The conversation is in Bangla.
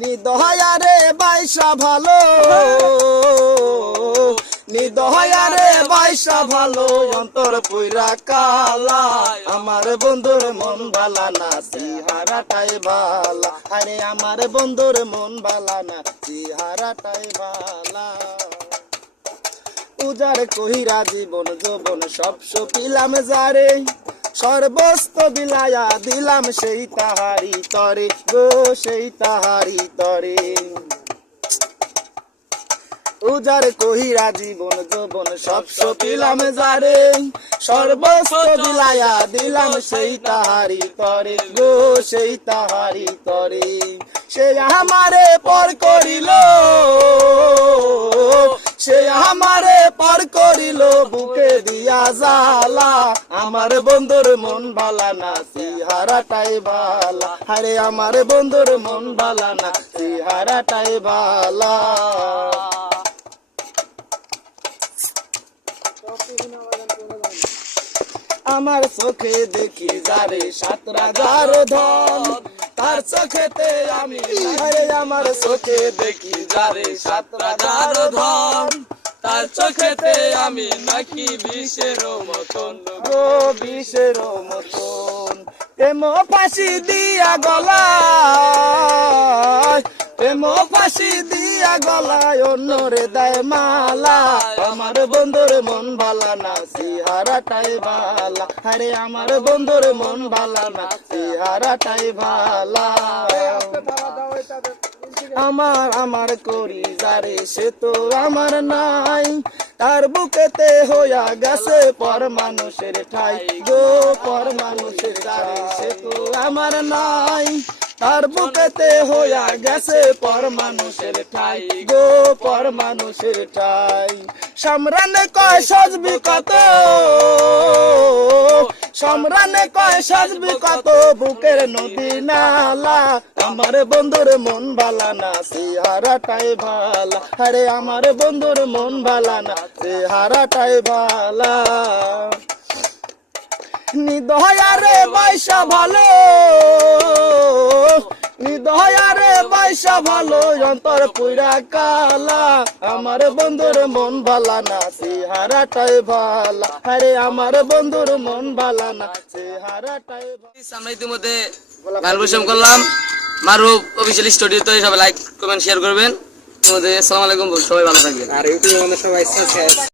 নিদয়ারে বাইসা ভালো, নিদয়ারে বাইসা ভালো, অন্তর পুইরা কালা। আমার বন্ধুর মন বালা না, চেহারাটাই বালা। আরে আমার বন্ধুর মন বালা না, চেহারাটাই বালা। উজার কহিরা জীবন যৌবন সব সপিলাম যারে, সর্বস্ত বিলায়া দিলাম সেই তাহারি তরে গো, সেই তাহারি তরে। উজার কহিরা জীবন যৌবন সব সপিলাম যারে, সর্বস্ত বিলায়া দিলাম সেই তাহারি তরে গো, সেই তাহারি তরে। সে আমারে পর করিল, সে আমারে পর করিল, বুকে দিয়া জ্বালা। আমার বন্ধুর মন বালা না, চেহারাটাই বালা। আরে আমার বন্ধুর মন বালা না, চেহারাটাই বালা। আমার চোখে দেখি যারে 7 রাজার ধন, তার চোখেতে আমি। আরে আমার চোখে দেখি যারে 7 রাজার ধন, তার চোখেতে আমি নাকি বিষের মতন গো, বিষের মতন। প্রেম ফাঁসি দিয়া গলায়, প্রেম ফাঁসি দিয়া গলায়, অন্যরে দেয় মালা। আমার বন্ধুর মন বালা না, চেহারাটাই বালা। আরে আমার বন্ধুর মন বালা না, চেহারাটাই বালা। আমার আমার করি যারে, সে তো আমার নাই, তার বুকেতে হইয়া গেছে পর মানুষের ঠাই গো, পর মানুষের যারে, সে তো আমার নাই, তার বুকেতে হইয়া গেছে পর মানুষের ঠাই গো, পর মানুষের ঠাই। সম্রানে কয় সাজবি কত, সম্রানে কয় সাজবি কত, বুকের নদী নালা। আমার বন্ধুর মন বালা না, চেহারাটাই বালা। আরে আমার বন্ধুর মন বালা না, চেহারাটাই বালা। নিদয়ারে বাইসা ভালো, নিদয়ারে বাইসা ভালো, অন্তর পুইরা কালা। আমার বন্ধুর মন বালা না, চেহারাটাই বালা। আরে আমার বন্ধুর মন বালা না, চেহারাটাই বালা। আমরা ইতিমধ্যে গান পরিশ্রম করলাম মারুফ অফিসিয়াল স্টুডিওতে। সবাই লাইক কমেন্ট শেয়ার করবেন। ইতিমধ্যে আসসালামু আলাইকুম, সবাই ভালো থাকবেন। আর ইউটিউবে আমাদের সবাই